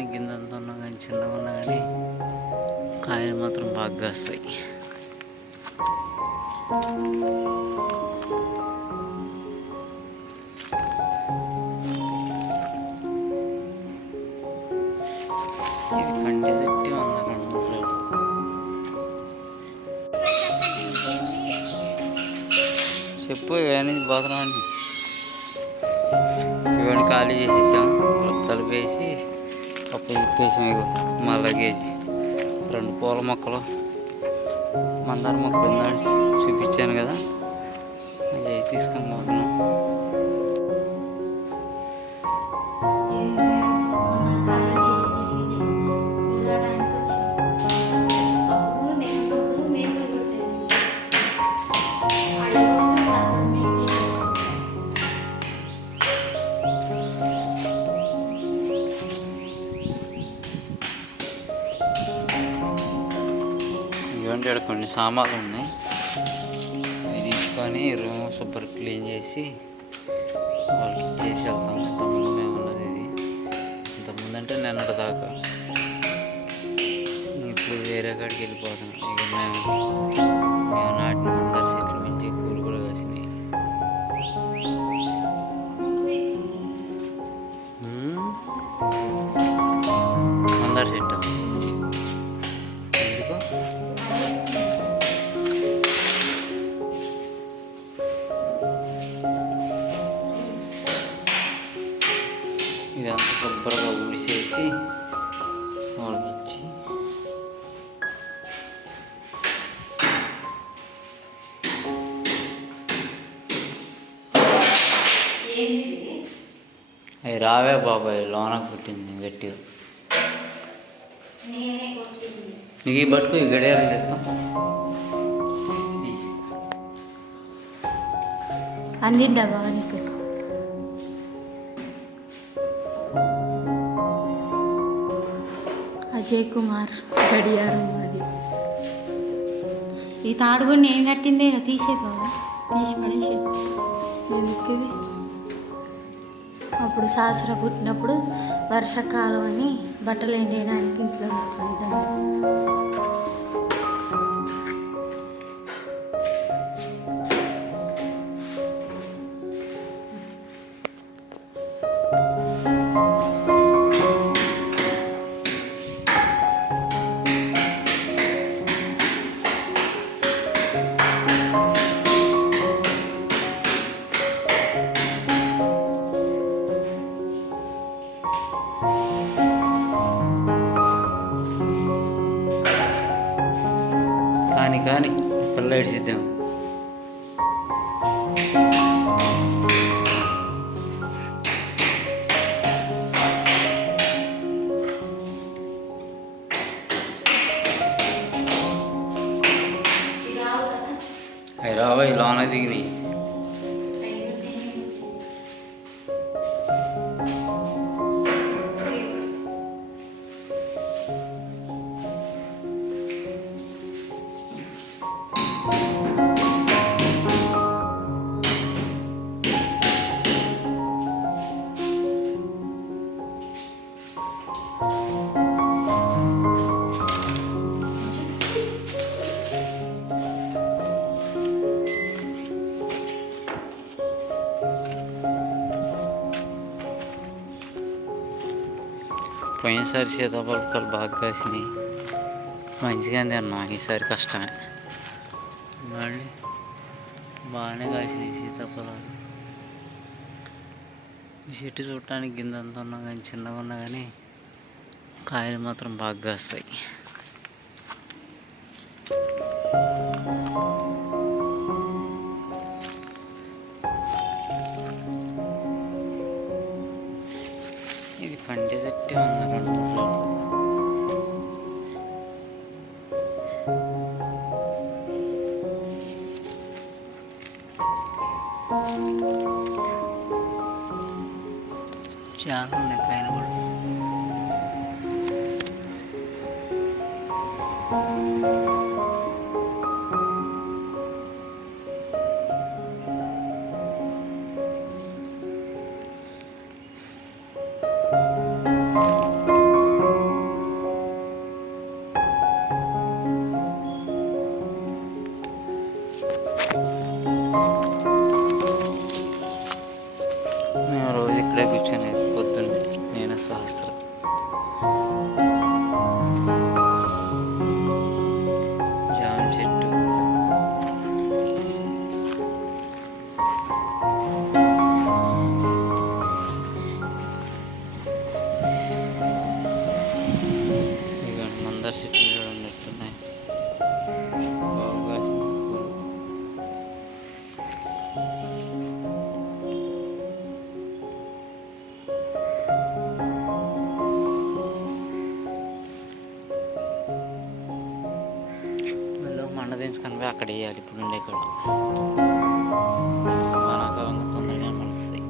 చూడటానికి గింజంత ఉన్నా కానీ చిన్నగా ఉన్నా కానీ కాయలు మాత్రం బాగా కాస్తాయి. ఇది పండే చెట్టు 100-200 రోజులు. చెప్పు కానీ పోతున్నాం అండి. ఇవన్నీ ఖాళీ చేసేసాం, తలుపు వేసి అప్పుడు ఇప్పేసాం. ఇగో మళ్ళా గేసి 2 పూల మొక్కలు, మందార మొక్కలు ఉందని చూపించాను కదా, అవి తీసుకొని పోతున్నాం. ఇవ్వండి, ఇక్కడ కొన్ని సామాన్లు ఉన్నాయి. అవి తీసుకొని రూమ్ సూపర్ క్లీన్ చేసి వాళ్ళకి ఇచ్చేసి వెళ్తాం. ఇంతకుముందు మేము ఉన్నది ఇది, ఇంతకుముందు అంటే నిన్నటి దాకా. ఇప్పుడు వేరే కాడికి వెళ్ళిపోతున్నాం. ఇక మేము నాటిన మందార చెట్లు మించి పూలు కూడా కాసినాయి. మందార చెట్టు ఎందుకు ఇదంతా శుభ్రంగా ఉడిసేసి వాళ్ళకి ఇచ్చి అవి రావే బాబాయ్, లోన పుట్టింది గట్టిగా. నీకు ఈ బట్టుకు ఈ గడియాలు తెస్తాం. అందిద్దా బాబా నీకు? అజయ్ కుమార్ గడియారం అది. ఈ తాడు కూడా నేను కట్టిందే, తీసే బాబా, తీసి పడేసే. ఎందుకు ఇది? అప్పుడు శాస్త్ర పుట్టినప్పుడు వర్షాకాలం అని బట్టలు ఎండేయడానికి ఇంట్లో కట్టుకుంటాను. కానీ పిల్ల ఇడిచిద్దాం. అవి రాబాయి లోన దిగినాయి. పోయినసారి సీతాఫలకాయలు బాగా కాసినాయి, మంచిగా తిన్నాం. ఈసారి కష్టమే. మళ్ళీ బాగానే కాసినాయి సీతాఫలాలు. ఈ చెట్టు చూడటానికి గింజంత ఉన్నా కానీ చిన్నగా ఉన్నా కానీ కాయలు మాత్రం బాగా కాస్తాయి. ఇది పండే చెట్టు 100-200 రోజులు. చాలా ఉన్నాయి పైన కూడా. పెంచుకొని పోయి అక్కడ వేయాలి. ఇప్పుడు ఉండే కూడా వానాకాలంగా తొందరగా మొలుస్తాయి.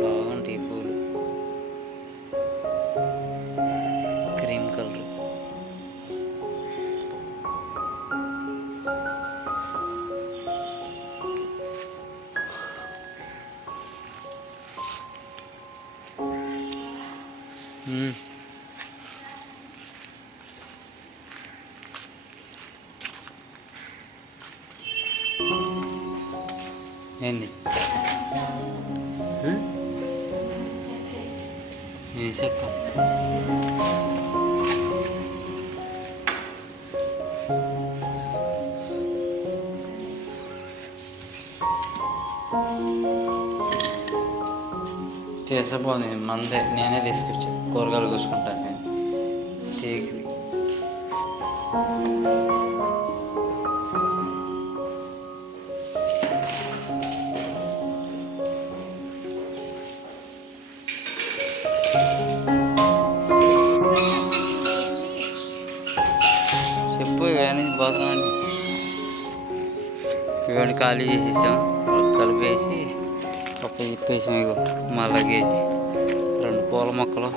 బాగుంటాయి పూలు, క్రీమ్ కలర్. ఏంది ఏం చెక్క? చేసే బాగుంది. మందే నేనే తీసుకొచ్చాను. కూరగాయలు కోసుకుంటాను నేను. కేక్ది చెప్పు. ఇవన్నీ బాత్రూమ్ అండి. ఇవన్నీ ఖాళీ చేసేసాం. తలుపు వేసి పప్పు చెప్పేసాం. ఇగో మళ్ళా గేసి 2 పూల మొక్కలు,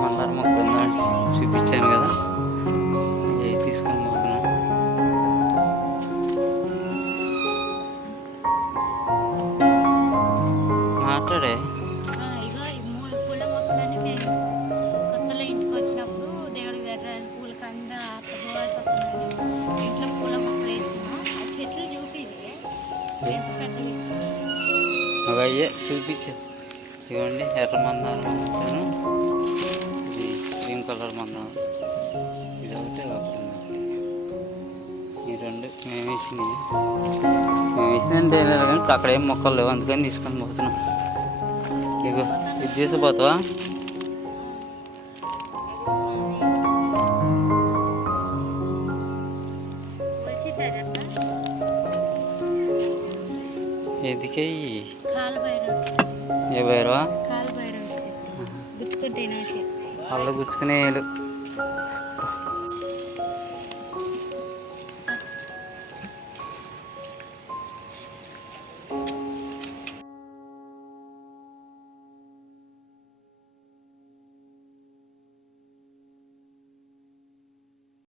మందార మొక్కలు ఉందని చూపించాను కదా, వేసి తీసుకొని పోతున్నాం. మాట్లాడే ఇగో ఈ 3 పూల మొక్కలని మేము కొత్తలో ఇంటికి వచ్చినప్పుడు దేవుడికి పెట్టడానికి పూల కింద పోవాల్సి వస్తుందని ఇంట్లో పూల మొక్కలు వేస్తున్నాం. ఆ చెట్లు చూపిదే ఎంత పెద్దవి. అవి అయ్యే చూపించు. ఇవ్వండి ఎర్ర మందారం వచ్చాను, ఇది క్రీమ్ కలర్ మందారం, ఇది ఒకటి ఒకటి. ఈ 2 మేము వేసినాయి. మేము వేసినంటే కానీ అక్కడ ఏం మొక్కలు లేవు, అందుకని తీసుకొని పోతున్నాం. ఇగో ఇది తీసుకుపోతావా? ఎదికే ఏ బైరవా కాలు బయట గుచ్చుకుంటే వాళ్ళు గుచ్చుకునే